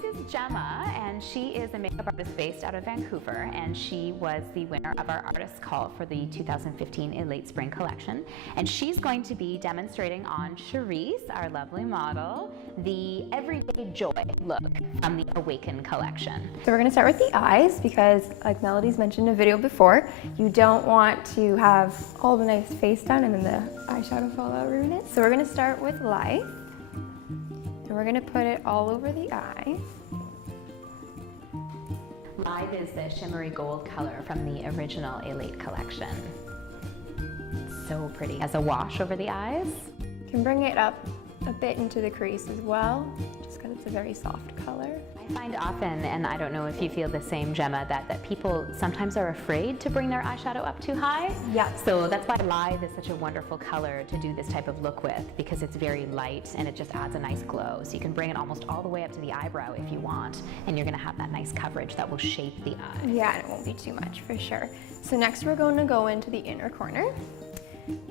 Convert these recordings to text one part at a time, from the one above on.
this is Gemma, and she is a makeup artist based out of Vancouver, and she was the winner of our artist call for the 2015 Elate Spring Collection. And she's going to be demonstrating on Charisse, our lovely model, the Everyday Joy look from the Awaken collection. So we're going to start with the eyes because, like Melody's mentioned in a video before, you don't want to have all the nice face done and then the eyeshadow fallout ruin it. So we're going to start with Life. And we're going to put it all over the eye. Live is the shimmery gold color from the original Elate collection. It's so pretty. As a wash over the eyes. You can bring it up a bit into the crease as well, just because it's a very soft color. I find often, and I don't know if you feel the same, Gemma, that people sometimes are afraid to bring their eyeshadow up too high. Yeah. So that's why Live is such a wonderful color to do this type of look with, because it's very light and it just adds a nice glow. So you can bring it almost all the way up to the eyebrow if you want, and you're going to have that nice coverage that will shape the eye. Yeah, and it won't be too much for sure. So next we're going to go into the inner corner.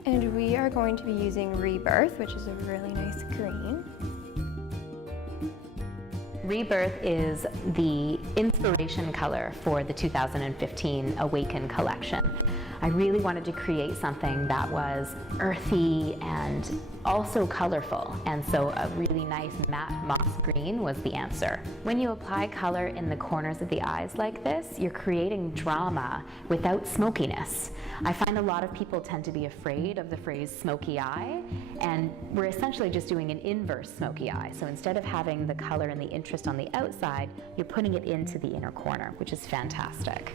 And we are going to be using Rebirth, which is a really nice green. Rebirth is the inspiration color for the 2015 Awaken collection. I really wanted to create something that was earthy and also colorful, and so a really nice matte moss green was the answer. When you apply color in the corners of the eyes like this, you're creating drama without smokiness. I find a lot of people tend to be afraid of the phrase smoky eye, and we're essentially just doing an inverse smoky eye. So instead of having the color and the interest on the outside, you're putting it into the inner corner, which is fantastic.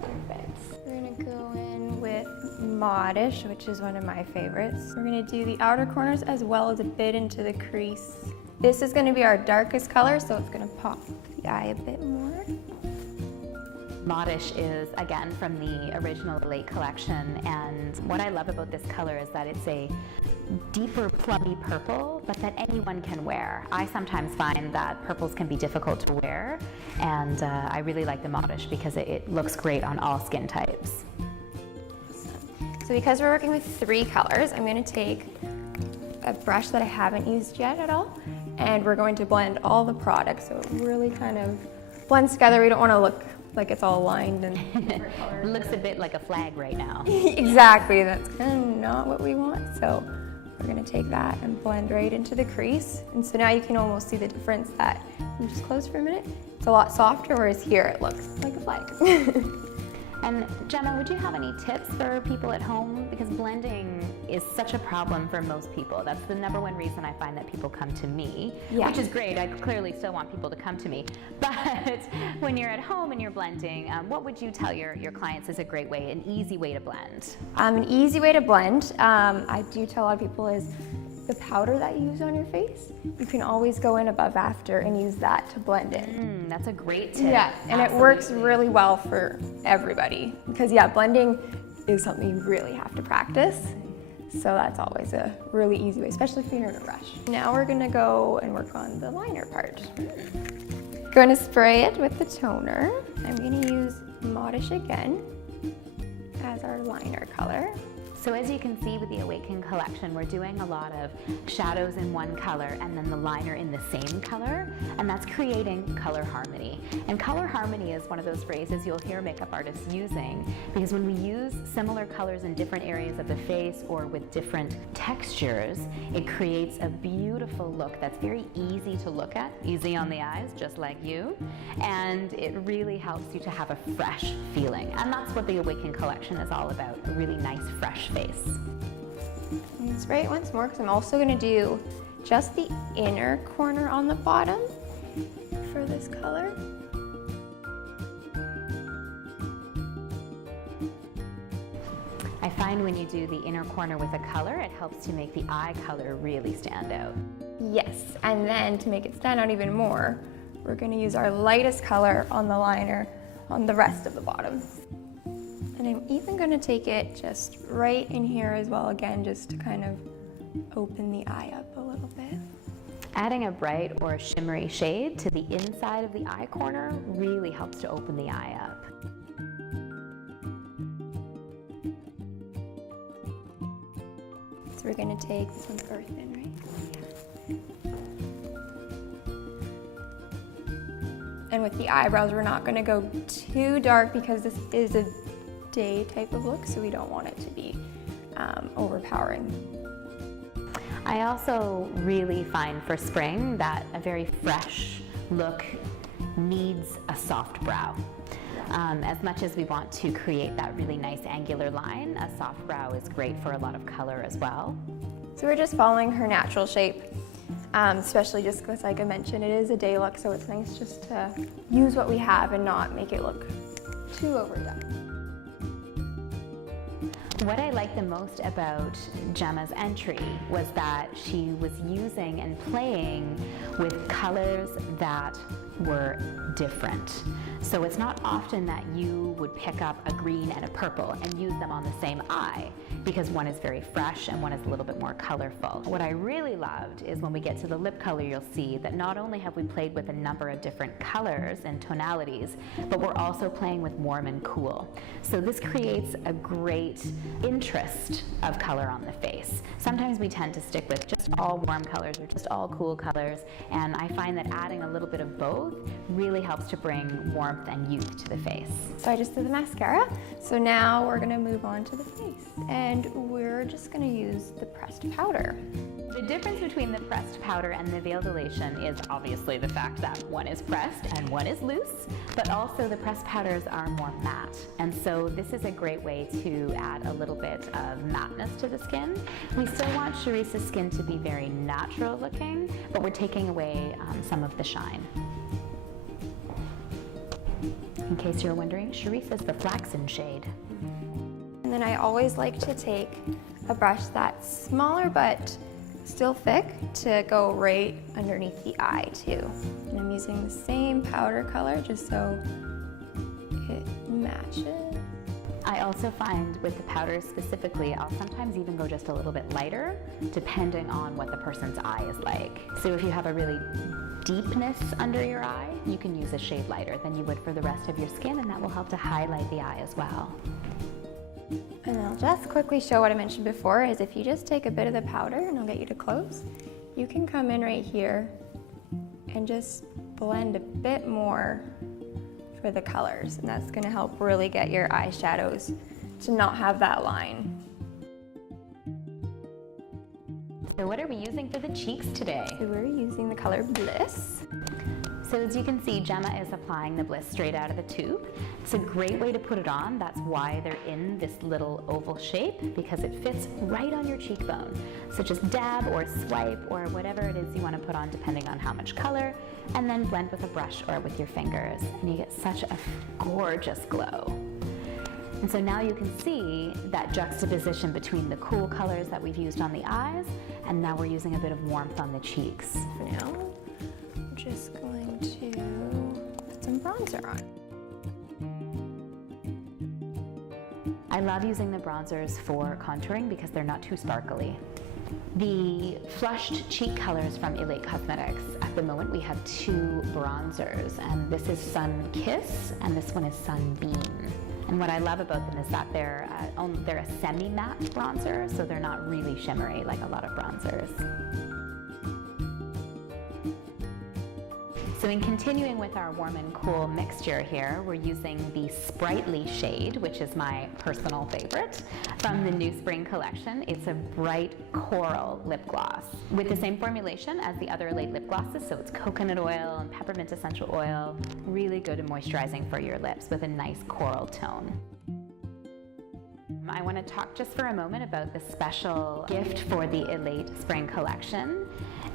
Perfect. We're going to go in with Modish, which is one of my favorites. We're going to do the outer corners as well as a bit into the crease. This is going to be our darkest color, so it's going to pop the eye a bit more. Modish is, again, from the original Elate collection, and what I love about this color is that it's a deeper plummy purple, but that anyone can wear. I sometimes find that purples can be difficult to wear, and I really like the Modish because it looks great on all skin types. So because we're working with 3 colors, I'm going to take a brush that I haven't used yet at all, and we're going to blend all the products so it really kind of blends together. We don't want to look like it's all lined and It looks a bit like a flag right now. Exactly, that's kind of not what we want. So we're going to take that and blend right into the crease. And so now you can almost see the difference that you just close for a minute. It's a lot softer, whereas here it looks like a flag. And Gemma, would you have any tips for people at home? Because blending is such a problem for most people. That's the #1 reason I find that people come to me, which is great. I clearly still want people to come to me. But when you're at home and you're blending, what would you tell your clients is a great way, an easy way to blend? An easy way to blend, I do tell a lot of people, is the powder that you use on your face, you can always go in above after and use that to blend in. That's a great tip. Yeah, and it works really well for everybody. Because blending is something you really have to practice. So that's always a really easy way, especially if you're in a rush. Now we're gonna go and work on the liner part. Going to spray it with the toner. I'm gonna use Modish again as our liner color. So as you can see with the Awaken collection, we're doing a lot of shadows in one color and then the liner in the same color, and that's creating color harmony. And color harmony is one of those phrases you'll hear makeup artists using, because when we use similar colors in different areas of the face or with different textures, it creates a beautiful look that's very easy to look at, easy on the eyes, just like you, and it really helps you to have a fresh feeling. And that's what the Awaken collection is all about, a really nice, fresh face. And spray it once more, because I'm also going to do just the inner corner on the bottom for this color. I find when you do the inner corner with a color, it helps to make the eye color really stand out. Yes, and then to make it stand out even more, we're going to use our lightest color on the liner on the rest of the bottom. And I'm even going to take it just right in here as well, again, just to kind of open the eye up a little bit. Adding a bright or a shimmery shade to the inside of the eye corner really helps to open the eye up. So we're going to take some earth in, right? And with the eyebrows, we're not gonna go too dark because this is a day type of look, so we don't want it to be overpowering. I also really find for spring that a very fresh look needs a soft brow. As much as we want to create that really nice angular line, a soft brow is great for a lot of color as well. So we're just following her natural shape, especially just because, like I mentioned, it is a day look, so it's nice just to use what we have and not make it look too overdone. What I liked the most about Gemma's entry was that she was using and playing with colors that were different. So it's not often that you would pick up a green and a purple and use them on the same eye, because one is very fresh and one is a little bit more colorful. What I really loved is when we get to the lip color, you'll see that not only have we played with a number of different colors and tonalities, but we're also playing with warm and cool. So this creates a great interest of color on the face. Sometimes we tend to stick with just all warm colors or just all cool colors, and I find that adding a little bit of both really helps to bring warmth and youth to the face. So I just did the mascara, so now we're gonna move on to the face, and we're just gonna use the pressed powder. The difference between the pressed powder and the veil dilation is obviously the fact that one is pressed and one is loose, but also the pressed powders are more matte. And so this is a great way to add a little bit of matteness to the skin. We still want Cherise's skin to be very natural looking, but we're taking away some of the shine. In case you're wondering, Cherise is the flaxen shade. And then I always like to take a brush that's smaller but still thick to go right underneath the eye too. And I'm using the same powder color just so it matches. I also find with the powders specifically, I'll sometimes even go just a little bit lighter depending on what the person's eye is like. So if you have a really deepness under your eye, you can use a shade lighter than you would for the rest of your skin, and that will help to highlight the eye as well. And I'll just quickly show what I mentioned before is if you just take a bit of the powder, and I'll get you to close, you can come in right here and just blend a bit more for the colors, and that's going to help really get your eyeshadows to not have that line. So what are we using for the cheeks today? So we're using the color Bliss. So as you can see, Gemma is applying the Bliss straight out of the tube. It's a great way to put it on. That's why they're in this little oval shape, because it fits right on your cheekbone. So just dab or swipe or whatever it is you want to put on depending on how much color, and then blend with a brush or with your fingers, and you get such a gorgeous glow. And so now you can see that juxtaposition between the cool colors that we've used on the eyes, and now we're using a bit of warmth on the cheeks. For now, I'm just going to put some bronzer on. I love using the bronzers for contouring because they're not too sparkly. The flushed cheek colors from Elate Cosmetics, at the moment we have two bronzers, and this is Sun Kiss and this one is Sunbeam. And what I love about them is that they're a semi-matte bronzer, so they're not really shimmery like a lot of bronzers. So in continuing with our warm and cool mixture here, we're using the Sprightly shade, which is my personal favorite, from the new spring collection. It's a bright coral lip gloss with the same formulation as the other Elate lip glosses, so it's coconut oil and peppermint essential oil, really good at moisturizing for your lips with a nice coral tone. I want to talk just for a moment about the special gift for the Elate Spring Collection.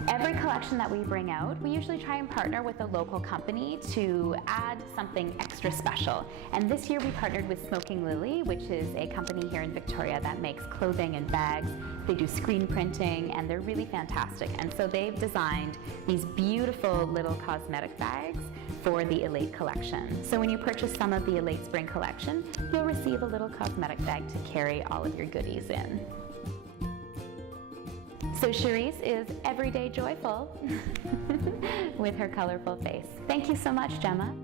Every collection that we bring out, we usually try and partner with a local company to add something extra special. And this year we partnered with Smoking Lily, which is a company here in Victoria that makes clothing and bags. They do screen printing and they're really fantastic. And so they've designed these beautiful little cosmetic bags for the Elate collection. So when you purchase some of the Elate Spring Collection, you'll receive a little cosmetic bag to carry all of your goodies in. So Cherise is everyday joyful with her colorful face. Thank you so much, Gemma.